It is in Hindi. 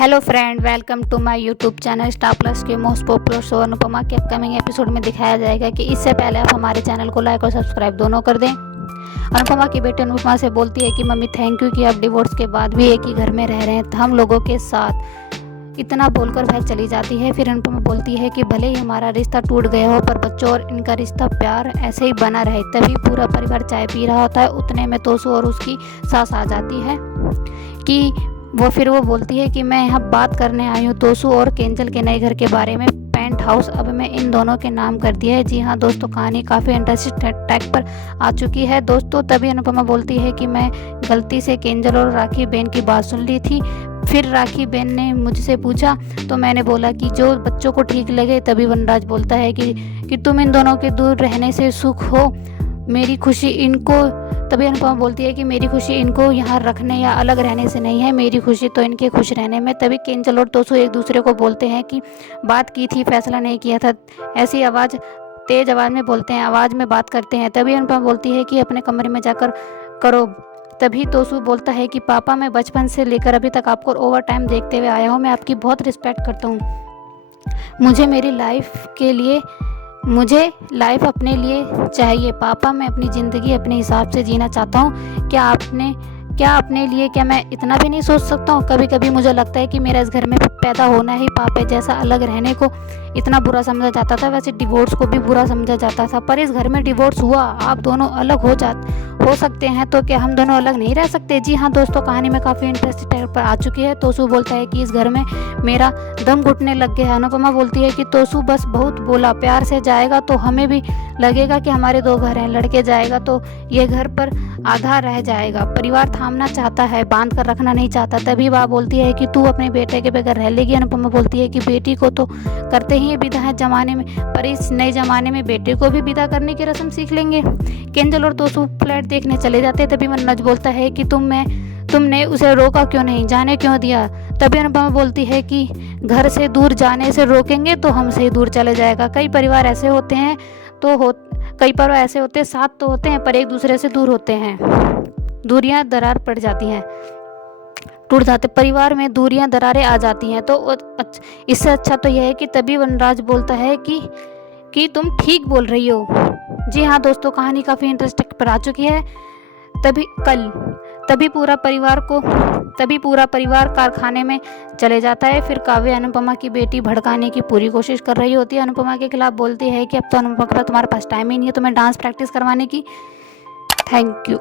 Hello friend, welcome to my YouTube channel. Star Plus के मोस्ट पॉपुलर शो अनुपमा के अपकमिंग एपिसोड में दिखाया जाएगा कि इससे पहले आप हमारे चैनल को लाइक और सब्सक्राइब दोनों कर दें। अनुपमा की बेटी अनुपमा से बोलती है कि मम्मी थैंक यू कि आप डिवोर्स के बाद भी एक ही घर में रह रहे हैं हम लोगों के साथ। इतना बोलकर वह चली जाती है। फिर अनुपमा बोलती है कि भले ही हमारा रिश्ता टूट गया हो पर बच्चों और इनका रिश्ता प्यार ऐसे ही बना रहे। तभी पूरा परिवार चाय पी रहा होता है, उतने में तोसू और उसकी सास आ जाती है कि वो बोलती है कि मैं यहाँ बात करने आई हूँ तोसू और केंजल के नए घर के बारे में। पेंट हाउस अब मैं इन दोनों के नाम कर दिया है। जी हाँ दोस्तों, कहानी काफ़ी इंटरेस्टिंग ट्रैक पर आ चुकी है दोस्तों। तभी अनुपमा बोलती है कि मैं गलती से केंजल और राखी बहन की बात सुन ली थी। फिर राखी बहन ने मुझसे पूछा तो मैंने बोला कि जो बच्चों को ठीक लगे। तभी वनराज बोलता है कि तुम इन दोनों के दूर रहने से सुख हो, मेरी खुशी इनको। तभी अनुपमा बोलती है कि मेरी खुशी इनको यहाँ रखने या अलग रहने से नहीं है, मेरी खुशी तो इनके खुश रहने में। तभी केंजल और तोसू एक दूसरे को बोलते हैं कि बात की थी, फैसला नहीं किया था। ऐसी आवाज़, तेज आवाज़ में बोलते हैं, आवाज़ में बात करते हैं। तभी अनुपमा बोलती है कि अपने कमरे में जाकर करो। तभी तोसू बोलता है कि पापा, मैं बचपन से लेकर अभी तक आपको ओवर टाइम देखते हुए आया हूँ, मैं आपकी बहुत रिस्पेक्ट करता हूँ। मुझे लाइफ अपने लिए चाहिए पापा, मैं अपनी ज़िंदगी अपने हिसाब से जीना चाहता हूँ। क्या अपने लिए क्या मैं इतना भी नहीं सोच सकता हूँ? कभी कभी मुझे लगता है कि मेरा इस घर में पैदा होना ही पापा जैसा अलग रहने को इतना बुरा समझा जाता था, वैसे डिवोर्स को भी बुरा समझा जाता था। पर इस घर में डिवोर्स हुआ, आप दोनों अलग हो सकते हैं, तो क्या हम दोनों अलग नहीं रह सकते? जी हाँ दोस्तों, कहानी में काफ़ी इंटरेस्टिंग टाइप पर आ चुकी है। तोसू बोलता है कि इस घर में मेरा दम घुटने लग गया है। अनुपमा बोलती है कि तोसू बस बहुत बोला, प्यार से जाएगा तो हमें भी लगेगा कि हमारे दो घर हैं, लड़के जाएगा तो ये घर पर आधा रह जाएगा। परिवार थामना चाहता है, बांध कर रखना नहीं चाहता। तभी वह बोलती है कि तू अपने बेटे के बगैर रह लेगी। अनुपमा बोलती है कि बेटी को तो करते ही विदा है जमाने में, पर इस नए जमाने में बेटे को भी विदा करने की रस्म सीख लेंगे। केंजल और तोसू फ्लैट देखने चले जाते। तभी मनोज बोलता है कि तुमने उसे रोका क्यों नहीं, जाने क्यों दिया? तभी अनुपमा बोलती है कि घर से दूर जाने से रोकेंगे तो हमसे ही दूर चले जाएगा। कई परिवार ऐसे होते हैं साथ तो होते हैं पर एक दूसरे से दूर होते हैं, दूरियां दरार पड़ जाती हैं, टूट जाते परिवार में दूरियां दरारें आ जाती हैं। तो इससे अच्छा तो यह है कि तभी वनराज बोलता है कि तुम ठीक बोल रही हो। जी हाँ दोस्तों, कहानी काफ़ी इंटरेस्टिंग पर आ चुकी है। तभी पूरा परिवार कारखाने में चले जाता है। फिर काव्य अनुपमा की बेटी भड़काने की पूरी कोशिश कर रही होती है, अनुपमा के खिलाफ बोलती है कि अब तो अनुपमा के पास तुम्हारे पास टाइम ही नहीं है तुम्हें डांस प्रैक्टिस करवाने की। Thank you.